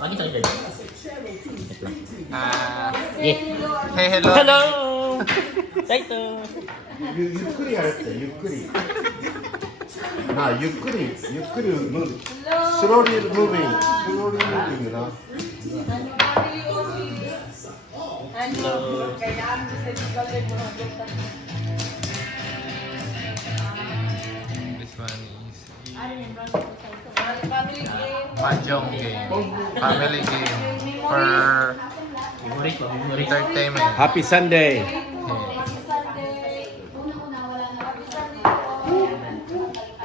Lagi sa live. Hey, hello. Hello! Saito! ゆっくりやれってゆっくりなあゆっくりムーブスローリームービングな This one is Mahjong game. Family game for Memory ko, memory. entertainment. Happy Sunday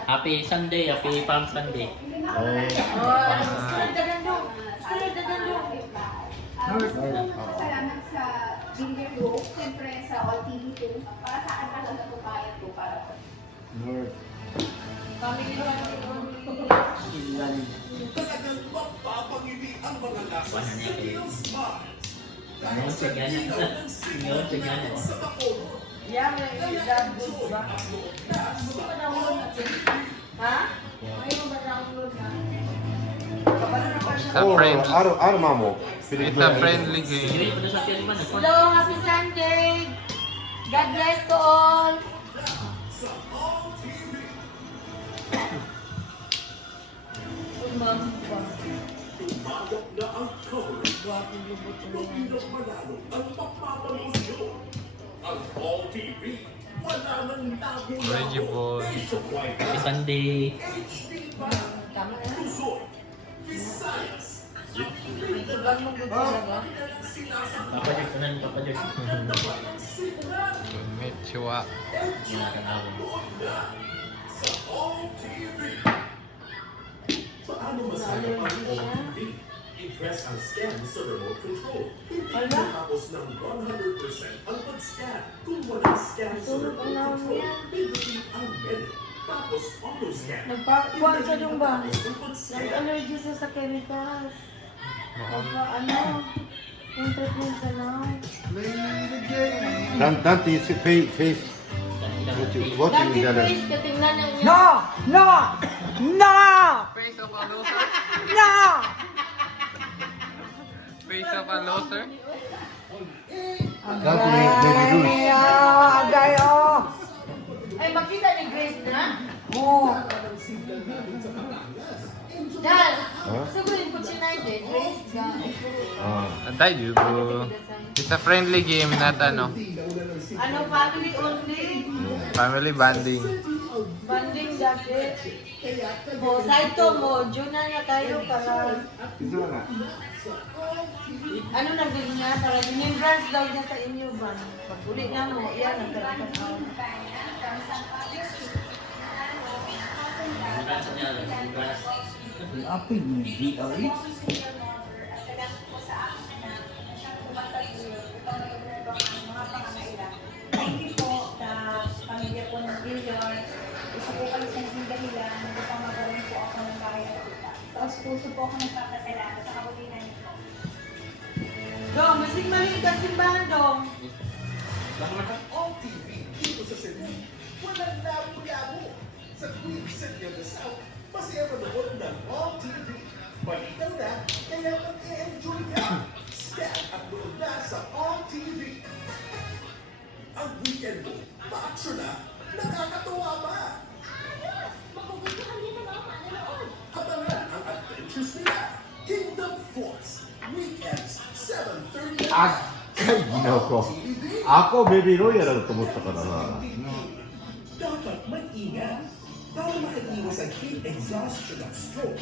Happy Sunday, happy Palm Sunday. Salamat sa Ginger Group, siyempre sa All TV 2, para sa akin talaga ito kaya ito para sa family Wala niya kayo. Ngayon sa gana. Ngayon sa gana. It's a friendly, あるまも it's a friendly game. Hindi pa na sa kaya naman. Hello, happy Sunday. God bless to all. Vegetable. Happy Sunday. Papa Jack, tanan Papa Jack. Mechua. I-press ang scan sa remote control. Hindi matapos ng 100% ang pag-scan. Kung walang scan sa remote control, pindutin ang menu. Tapos auto-scan. Nagpakuan sa yung ba? Ang pag-scan. Nag-allergy siya sa chemicals. Ano? Yung treatment sa lang. Dante face what Dati you face, katingnan niya. No! No! No! Face of a loser? No! Face of a loser? Dante baby Ruth Agay, oh! Ay, makita ni Grace na? Oh! Dan, Huh? sagurin ko siya na din. Grace ka. Antay, Jugo. It's a friendly game, not ano. Ano, family only? Family bonding. Banding dati. Mo, Saito mo, Juna na tayo para... Ano nabili niya? Para remembrance daw niya sa inyo ba? Pag-uli na mo, yan, nagkaroon ka na. Apa ini? DLE? Thank you po sa pamilya po ng Gilead. Isa po kayo sa naging dahilan na upang magkaroon po ako ng bahay at lupa. Tapos puso po ako nagpapasalamat sa kabulinan nito. Dong, masing maliit ka simbahan, Dong. All TV dito sa Cebu. Walang labo-labo. Sa Queen City of the South, masaya manood ng All TV. Balitaw na, kaya mag-e-enjoy ka. Scan at nood na sa All TV. Ang weekend mo, pa-action na, nakakatuwa pa. Magugustuhan din ng mga manonood. Abangan ang adventures nila. Kingdom Force, weekends, 7:30 Agay ginaw ko ako baby royal lang tumusta ka na Dapat mag-ingat para makaiwas ang heat exhaustion at stroke.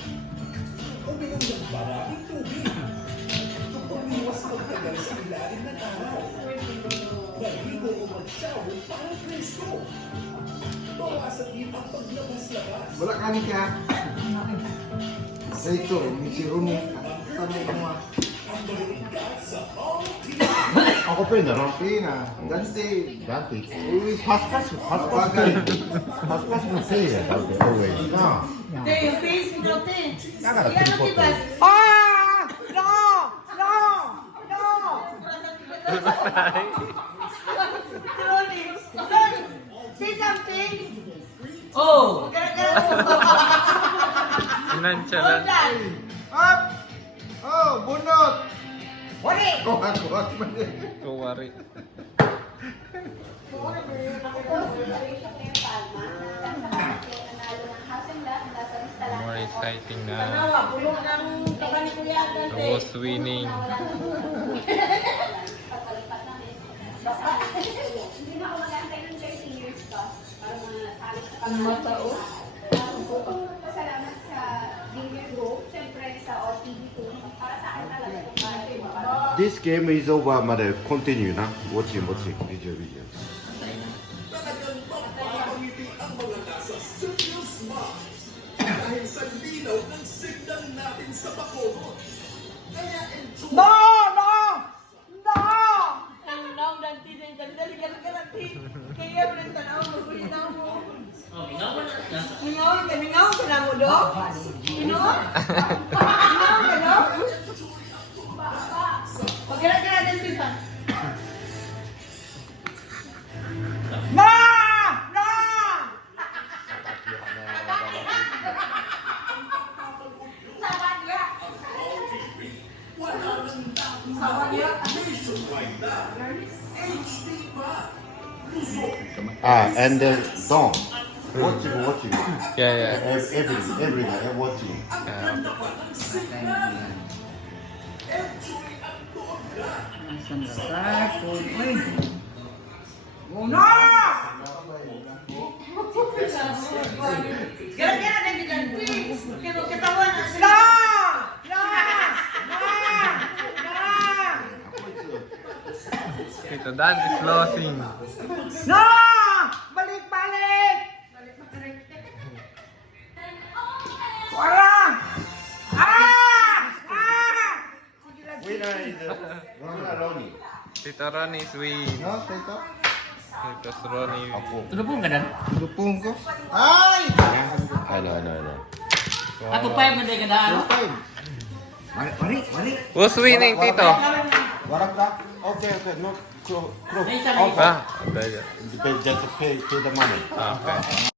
Uminom ng maraming tubig. Umiwas magtagal sa ilalim ng araw. Maligo o mag-shower para presko. Bawasan din ang paglabas-labas. wala ka ni ka sa ito si Rumi kami mo Ang maligkat sa All TV. ako pa yun na Dante uy paspas mo siya Dante always na Te, yung face mo daw, te. Naka na Yan ang tripod tibas. Ah! No! No! No! Trolling. Don, say something. Oh! Gara-gara mo. Nonchalant. Hold on. up oh Wari! Kuha man eh. Kuwari. More exciting na. Tanawa, bulong ng kaban ko yata. The most winning. Hindi na ako mag-antay ng 13 years pa para matali sa Ang matao. Pasalamat sa Junior Go, siyempre sa OTV2, para sa akin talaga itong para This game is over, mother. Continue na. Watching. Video. Talagang magpapangiti ang mga nasa Studio Smart dahil sa linaw ng signal natin sa Bacolod. Kaya enjoy! No! No! No! Ang naong dan titin, dali garanti. Kaya mo rin tanaw, maguli na mo. Oh, ikaw ba na? Mingaw ka na mo, do? Sino? Mingaw ka, do? Pagkira-kira din, Pipa. No! No! And Don. Watching. Yeah. Every day, watching. No! Gara-gara din, Ganti. Kaya katawan na No! sila. No! Tito Dan is losing. No! Balik! Wala! Winner is Ronnie. Tito Ronnie is win. No, Tito? Tito Ronnie win. Ako. Tulupong ka dan? Lupong ko. Ay! Ano. Ako pa yung hindi ka daan. Wari. Who's winning, Tito? Warak ka? Okay. No, crow. May isa Okay. Ah, dahil. Just pay the money. Okay.